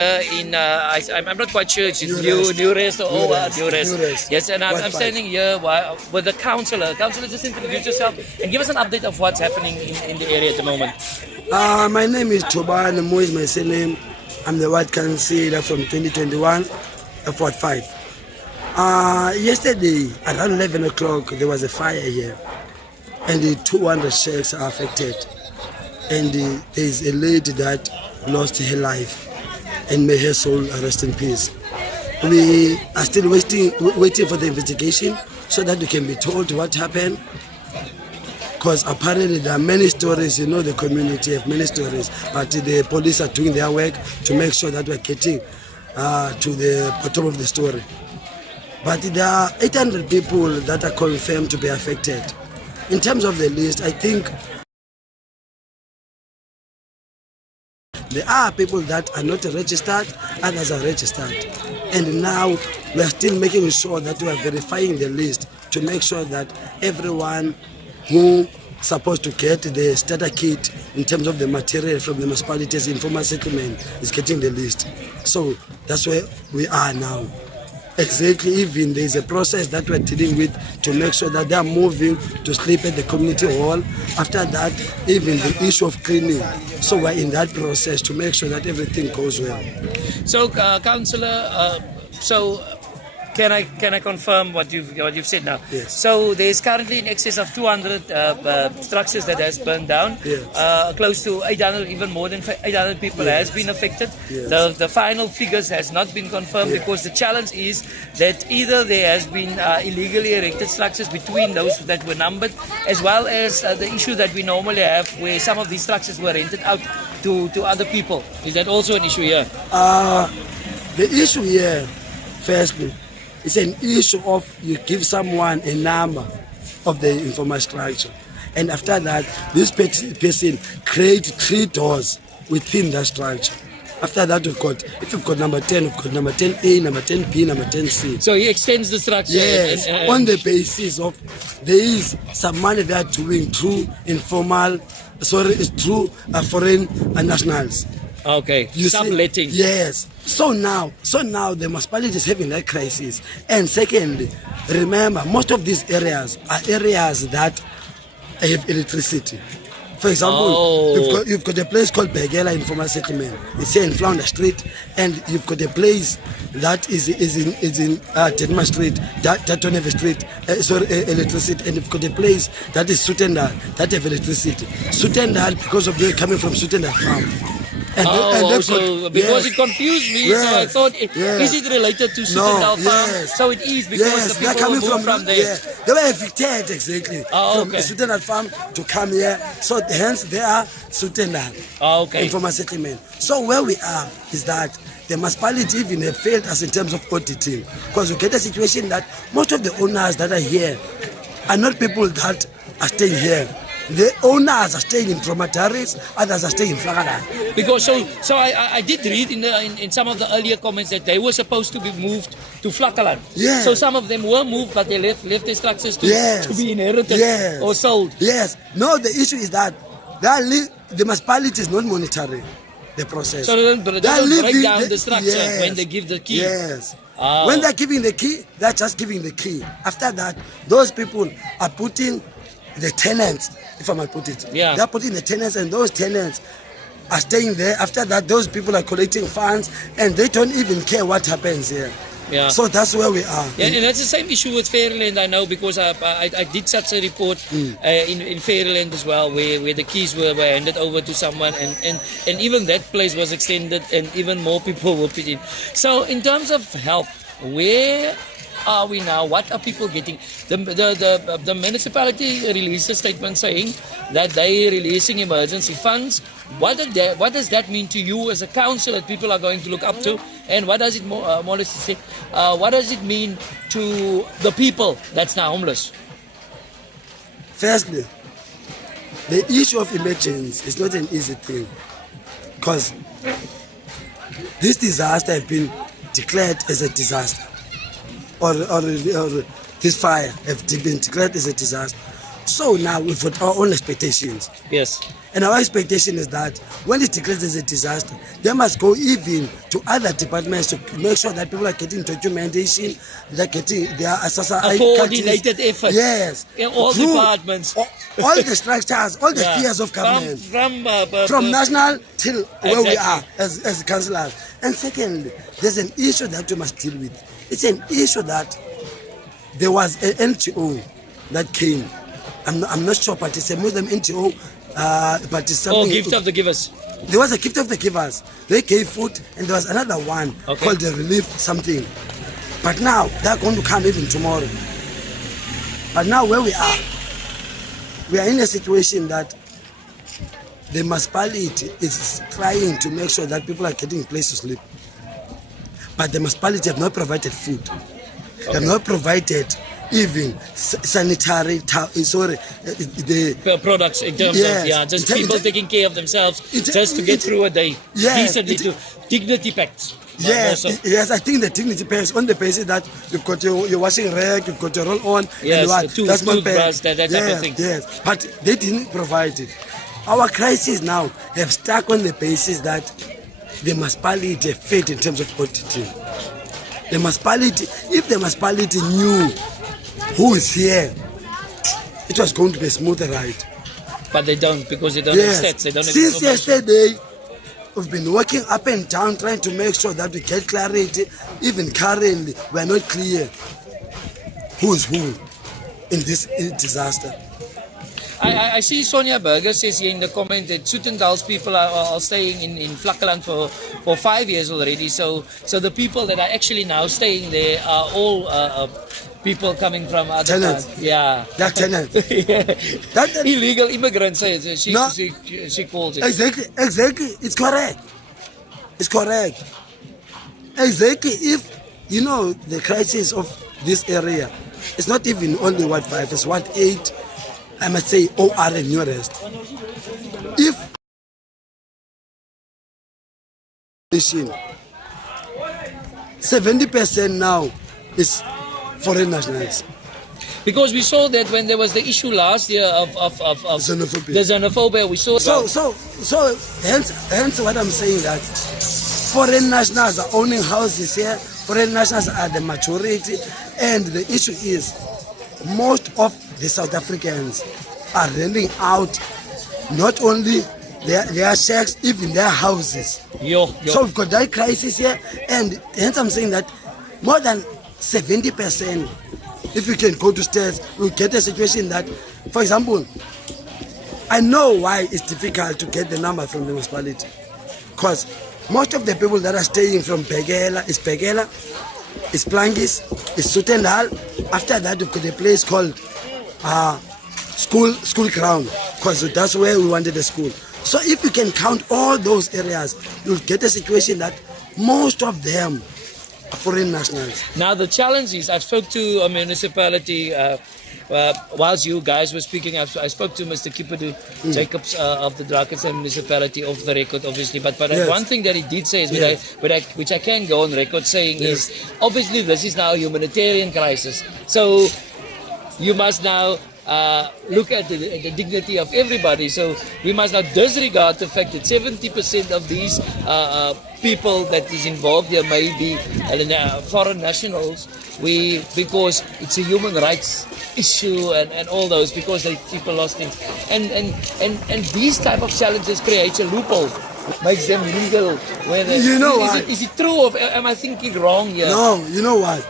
I'm not quite sure. It's New Rest or New Rest. Yes, and I'm standing here with the councillor. Councillor, just introduce yourself and give us an update of what's happening in the area at the moment. My name is Toban Mo is my surname. I'm the Ward Councillor from 2021, Ward 5. Yesterday around 11 o'clock there was a fire here, and the 200 shacks are affected, and there is a lady that lost her life, and may her soul rest in peace. We are still waiting for the investigation so that we can be told what happened, because apparently there are many stories, the community have many stories, but the police are doing their work to make sure that we're getting to the bottom of the story. But there are 800 people that are confirmed to be affected. In terms of the list, I think there are people that are not registered, others are registered. And now we are still making sure that we are verifying the list to make sure that everyone who is supposed to get the starter kit in terms of the material from the municipalities informal settlement is getting the list. So that's where we are now. Exactly, even there is a process that we're dealing with to make sure that they are moving to sleep at the community hall. After that, even the issue of cleaning. So we're in that process to make sure that everything goes well. So, Councillor, can I confirm what you've said now? Yes. So there's currently in excess of 200 structures that has burned down. Yes. Close to 800, even more than 800 people has been affected. Yes. The final figures has not been confirmed because the challenge is that either there has been illegally erected structures between those that were numbered, as well as the issue that we normally have where some of these structures were rented out to other people. Is that also an issue here? The issue here, firstly, it's an issue of you give someone a number of the informal structure, and after that, this person creates 3 doors within that structure. After that, if you've got number 10, we've got number 10A, number 10B, number 10C. So he extends the structure. Yes, on the basis of there is some money they are doing through foreign nationals. Okay, subletting. Yes. So now the municipality is having that crisis. And secondly, remember, most of these areas are areas that have electricity. For example, you've got a place called Begela Informal Settlement. It's here in Flounder Street, and you've got a place that is in Denmark Street, that don't have a street, electricity, and you've got a place that is Sutendal that have electricity. Sutendal, because of they coming from Sutendal farm. Because it confused me, so I thought, is it related to Sutendal farm? Yes. So it is because the people who moved from there. Yeah. They were evicted exactly from Sutendal farm to come here. So hence they are Sutendal informal settlement. So where we are is that the municipality even have failed us in terms of auditing, because you get a situation that most of the owners that are here are not people that are staying here. The owners are staying in Promataris, others are staying in Flagala. Because so I did read in some of the earlier comments that they were supposed to be moved to Flakaland. Yes. So some of them were moved, but they left their structures to be inherited or sold. Yes. No, the issue is that the municipality is not monitoring the process. So they don't break down the structure when they give the key. Yes. When they're giving the key, they're just giving the key. After that, those people are putting the tenants, if I might put it. Yeah. They're putting the tenants, and those tenants are staying there. After that, those people are collecting funds, and they don't even care what happens here. Yeah. So that's where we are. Yeah, and that's the same issue with Fairyland, I know, because I did such a report in Fairyland as well, where the keys were handed over to someone, and even that place was extended, and even more people were put in. So in terms of help, where are we now? What are people getting? The municipality released a statement saying that they are releasing emergency funds. What does that mean to you as a council that people are going to look up to? And what does it more or less say? What does it mean to the people that's now homeless? Firstly, the issue of emergency is not an easy thing, because this disaster has been declared as a disaster. Or this fire have been declared as a disaster. So now we've got our own expectations. Yes. And our expectation is that when it declares as a disaster, they must go even to other departments to make sure that people are getting documentation, they're getting their A coordinated effort. Yes. In all Through departments. all the structures, all the spheres of government. From national till where we are as councillors. And secondly, there's an issue that we must deal with. It's an issue that there was an NGO that came. I'm not sure, but it's a Muslim NGO. But it's something. Gift of the Givers. There was a Gift of the Givers. They gave food, and there was another one called the Relief something. But now they're going to come even tomorrow. But now where we are in a situation that the municipality is trying to make sure that people are getting a place to sleep. But the municipality have not provided food. They have not provided even sanitary, the products in terms of just people taking care of themselves just to get through a day decently, to dignity packs. Yes, I think the dignity packs on the basis that you've got your washing rack, you've got your roll on, yes, and that's one toothbrush, that type of thing. Yes, but they didn't provide it. Our crisis now have stuck on the basis that the municipality failed in terms of auditing. The municipality, if the municipality knew who is here, it was going to be a smooth ride. But they don't, because they don't have stats. They don't have Since yesterday, we've been working up and down trying to make sure that we get clarity. Even currently, we are not clear who is who in this disaster. I see Sonia Berger says here in the comment that Soetendal's people are staying in Vlakkeland for 5 years already. So the people that are actually now staying there are all people coming from other tenants. parts. Yeah. That tenants. That illegal immigrants, she calls it. Exactly. It's correct. Exactly. If you know the crisis of this area, it's not even only Ward 5, it's Ward 8. I must say OR and nearest. If 70% now is foreign nationals. Because we saw that when there was the issue last year of xenophobia. The xenophobia, we saw. So hence what I'm saying, that foreign nationals are owning houses here. Foreign nationals are the majority, and the issue is most of the South Africans are renting out not only their shacks, even their houses. So we've got that crisis here, and hence I'm saying that more than 70%, if we can go to states, we'll get a situation that, for example, I know why it's difficult to get the number from the municipality, because most of the people that are staying from Begela, is Plangis, is Soetendal. After that, we've got a place called School Ground, because that's where we wanted a school. So if you can count all those areas, you'll get a situation that most of them are foreign nationals. Now the challenge is, I spoke to a municipality whilst you guys were speaking. I spoke to Mr. Kipedu Jacobs of the Drakensberg municipality, off the record obviously, but Yes. one thing that he did say is, which I can go on record saying, is obviously this is now a humanitarian crisis, so you must now look at the dignity of everybody. So we must not disregard the fact that 70% of these people that is involved here may be foreign nationals. Because it's a human rights issue and all those, because people lost things. And these type of challenges creates a loophole, makes them legal. Is it true, or am I thinking wrong here? No, you know what?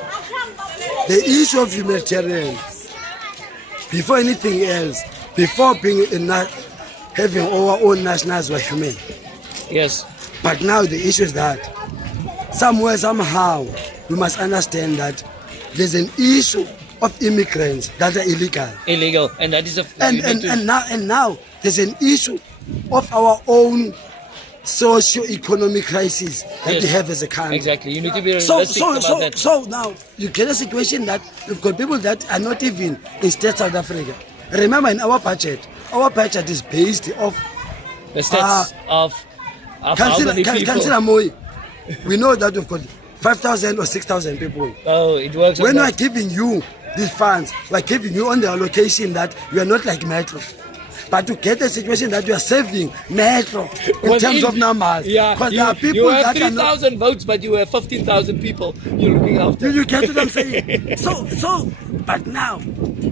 The issue of humanitarian, before anything else, before having our own nationals were human. Yes. But now the issue is that somewhere, somehow, we must understand that there's an issue of immigrants that are illegal. And that is and now there's an issue of our own socio-economic crisis that we have as a country. Exactly. You need to be realistic about that. So now you get a situation that you've got people that are not even in state South Africa. Remember, in our budget is based off the stats of how many people. Councillor Moi, we know that we've got 5,000 or 6,000 people. Oh, it works. When we are giving you these funds, we're giving you on the allocation that you are not like Metro. But to get a situation that you are saving Metro in terms of numbers. Yeah, Because there are people you have that are not... 3,000 votes, but you have 15,000 people you're looking after. You get what I'm saying? But now,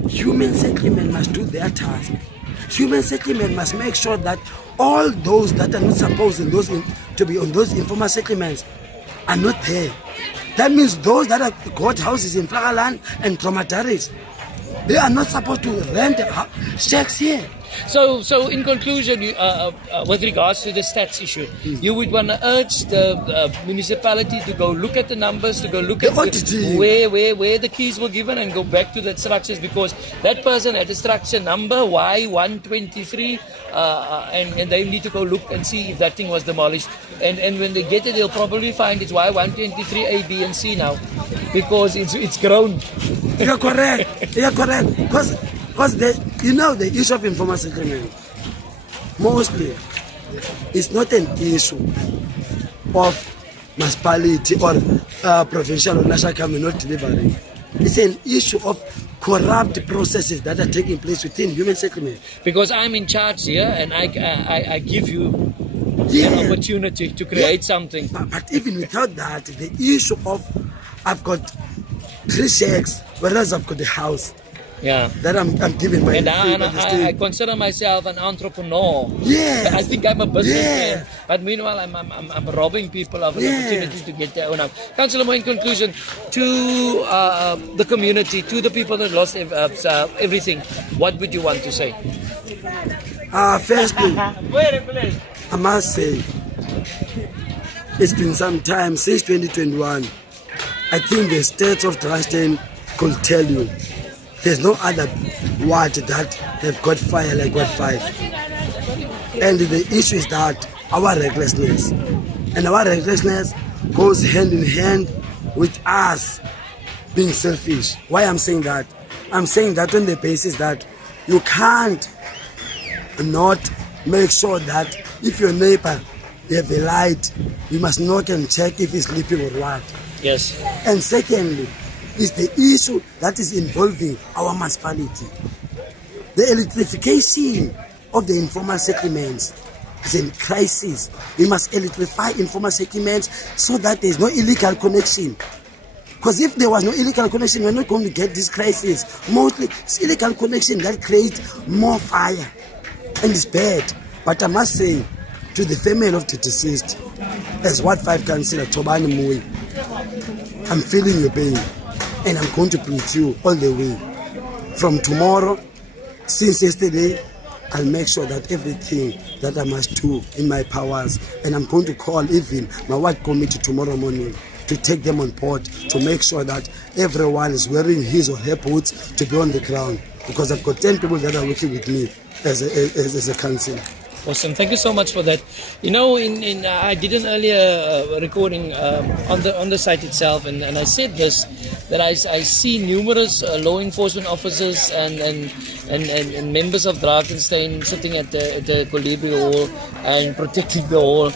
human settlement must do their task. Human settlement must make sure that all those that are not supposed to be on those informal settlements are not there. That means those that have got houses in Flagaland and Dromadaris, they are not supposed to rent shacks here. So in conclusion, with regards to the stats issue, you would want to urge the municipality to go look at the numbers, to go look at where the keys were given and go back to that structures, because that person had a structure number Y123 and they need to go look and see if that thing was demolished. And when they get it, they'll probably find it's Y123 A, B and C now, because it's grown. You're correct. You're correct. Because the issue of informal settlement, mostly, it's not an issue of municipality or provincial or national government not delivering. It's an issue of corrupt processes that are taking place within human settlement. Because I'm in charge here and I give you an opportunity to create something. But even without that, the issue of I've got 3 shacks, whereas I've got a house. Yeah. That I'm giving my and I consider myself an entrepreneur. Yeah. I think I'm a businessman. But meanwhile, I'm robbing people of an opportunity to get their own house. Councillor Mo, in conclusion, to the community, to the people that lost everything, what would you want to say? Firstly, I must say, it's been some time since 2021. I think the states of Transden could tell you there's no other ward that have got fire like Ward 5. And the issue is that our recklessness. And our recklessness goes hand in hand with us being selfish. Why I'm saying that? I'm saying that on the basis that you can't not make sure that if your neighbor they have a light, you must knock and check if he's sleeping or what. Yes. And secondly, is the issue that is involving our municipality. The electrification of the informal settlements is in crisis. We must electrify informal settlements so that there is no illegal connection. Because if there was no illegal connection, we're not going to get this crisis. Mostly, it's illegal connection that creates more fire. And it's bad. But I must say, to the family of the deceased, as Ward 5 Councillor Tobani Mui, I'm feeling your pain. And I'm going to be with you all the way. From tomorrow, since yesterday, I'll make sure that everything that I must do in my powers, and I'm going to call even my ward committee tomorrow morning to take them on board to make sure that everyone is wearing his or her boots to be on the ground. Because I've got 10 people that are working with me as a councillor. Awesome. Thank you so much for that. You know, I did an earlier recording on the site itself, and I said this, that I see numerous law enforcement officers and members of Drakenstein sitting at the Colibri Hall and protecting the hall.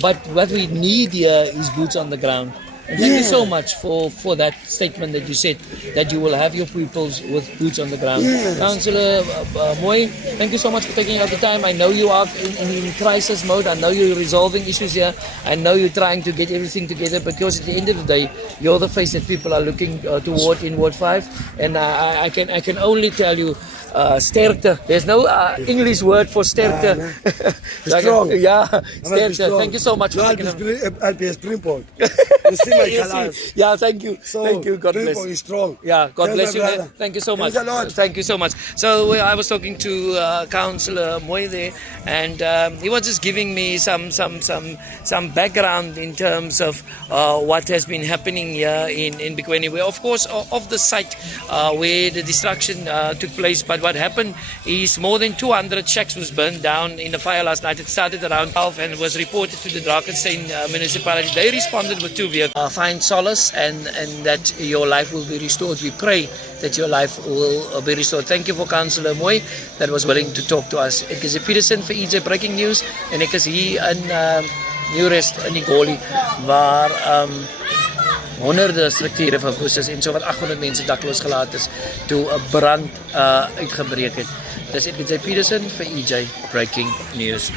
But what we need here is boots on the ground. And thank you so much for that statement that you said, that you will have your pupils with boots on the ground. Yes. Councillor Moy, thank you so much for taking out the time. I know you are in crisis mode. I know you're resolving issues here. I know you're trying to get everything together, because at the end of the day, you're the face that people are looking toward in Ward 5. And I can only tell you, sterkte. There's no English word for sterkte. Strong. Yeah, sterkte. Thank you so much for taking I'll be a Springbok. You see my colors. Yeah, thank you. So, thank you. God bless. Springbok is strong. Yeah, God Tell bless my you. brother. Thank you so much. Thanks a lot. Thank you so much. So I was talking to Councillor Moy there, and he was just giving me some background in terms of what has been happening here in Bikweni. We're of course off the site where the destruction took place, but what happened is more than 200 shacks was burned down in the fire last night. It started around 12 and was reported to the Drakenstein municipality. They responded with 2 vehicles. Find solace and that your life will be restored. We pray that your life will be restored. Thank you for Councillor Moy that was willing to talk to us. Ek is Peterson for EJ Breaking News en ek is hier in Newrest in die Goli waar honderde strukture van woesters en so wat 800 mense dakloos gelaat is toe 'n brand uitgebreek het. Dis Edwin J. Peterson vir EJ Breaking News.